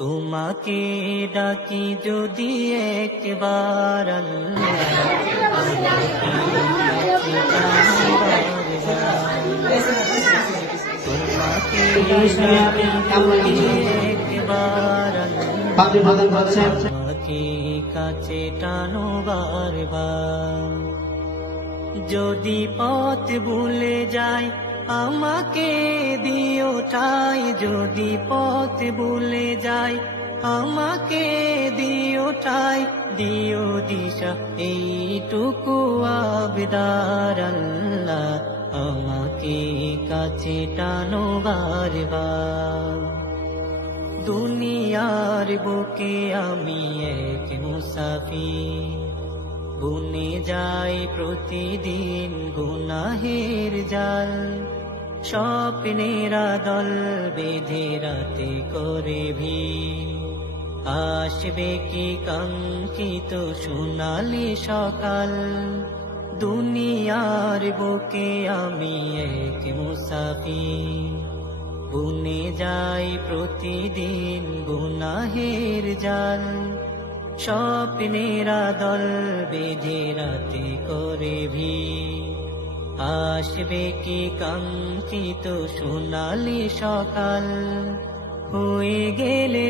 তোমাকে ডাকি যদি একবার তোমাকে তোমাকে কাছে টানো বারবার। যদি পথ ভুলে যাই আমাকে দিও ঠাই, যদি পথ ভুলে যাই আমাকে দিও ঠাই, দিও দিশা এইটুকু আবদার আল্লাহ, আমাকে কাছে টানো বারবার। দুনিয়ার বুকে আমি এক মুসাফির, বুনে যাই প্রতিদিন গুনাহের জাল, স্বপ্নেরা দল বেঁধে রাতে করে ভিড়, আসবে কি কাঙ্ক্ষিত সোনালি সকাল। দুনিয়ার বুকে আমি এক মুসাফির, বুনে যাই প্রতিদিন গুনাহের জাল, স্বপ্নেরা দল বেঁধে রাতে করে ভিড়, আসবে কি কাঙ্ক্ষিত সোনালি সকাল। হয়ে গেলে